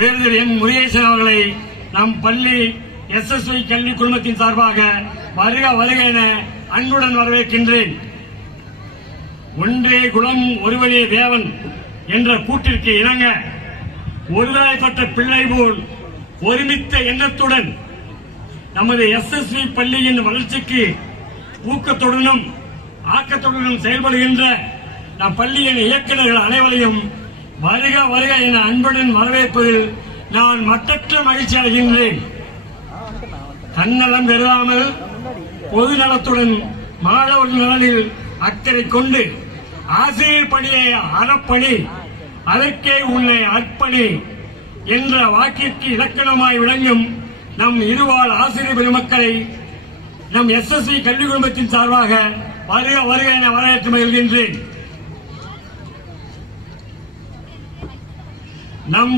உயர்திரு என் முருகேசன் அவர்களை நம் பள்ளி SSY கல்வி குழுமத்தின் சார்பாக வருக வருக என அன்புடன் வரவேற்கின்றேன். ஒன்றே குலம் ஒருவனே தேவன் என்ற கூற்றிற்கு இணங்க ஒருதாயப்பட்ட பிள்ளை போல் ஒருமித்த எண்ணத்துடன் நமது SSY பள்ளியின் வளர்ச்சிக்கு ஊக்கத்துடனும் ஆக்கத்துடனும் செயல்படுகின்ற நம் பள்ளியின் இயக்குநர்கள் அனைவரையும் வருக வருக என அன்புடன் வரவேற்பதில் நான் மட்டற்ற மகிழ்ச்சி அடைகின்றேன். தன்னலம் பெறாமல் பொது நலத்துடன் மாணவர் நலனில் அக்கறை கொண்டு ஆசிரியர் பணியை அறப்பணி அதற்கே உன்னை அர்ப்பணி என்ற வாக்கிற்கு இலக்கணமாய் விளங்கும் நம் இருவாழ் ஆசிரியர் பெருமக்களை நம் SSY கல்வி குழுமத்தின் சார்பாக வருக வருக என வரவேற்று மகிழ்கின்றேன். நம்